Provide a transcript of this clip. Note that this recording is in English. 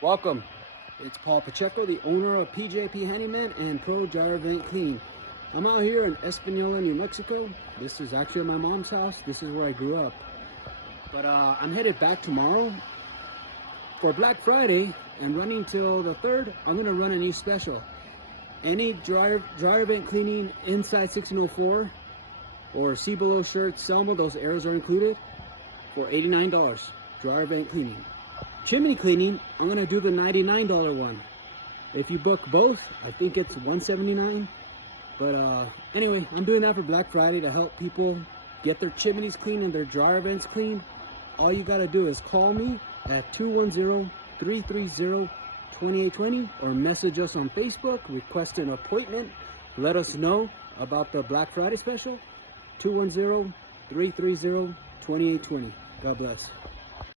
Welcome. It's Paul Pacheco, the owner of PJP Handyman and Pro Gyro Vent Clean. I'm out here in Espanola, New Mexico. This is actually my mom's house. This is where I grew up. But I'm headed back tomorrow for Black Friday and running till the 3rd. I'm gonna run a new special. Any dryer vent cleaning inside 1604 or see below shirts, Selma, those arrows are included, for $89. Dryer vent cleaning. Chimney cleaning, I'm gonna do the $99 one. If you book both, I think it's $179. But anyway, I'm doing that for Black Friday to help people get their chimneys clean and their dryer vents clean. All you gotta do is call me at 210-330-2820 or message us on Facebook, request an appointment, let us know about the Black Friday special. 210-330-2820. God bless.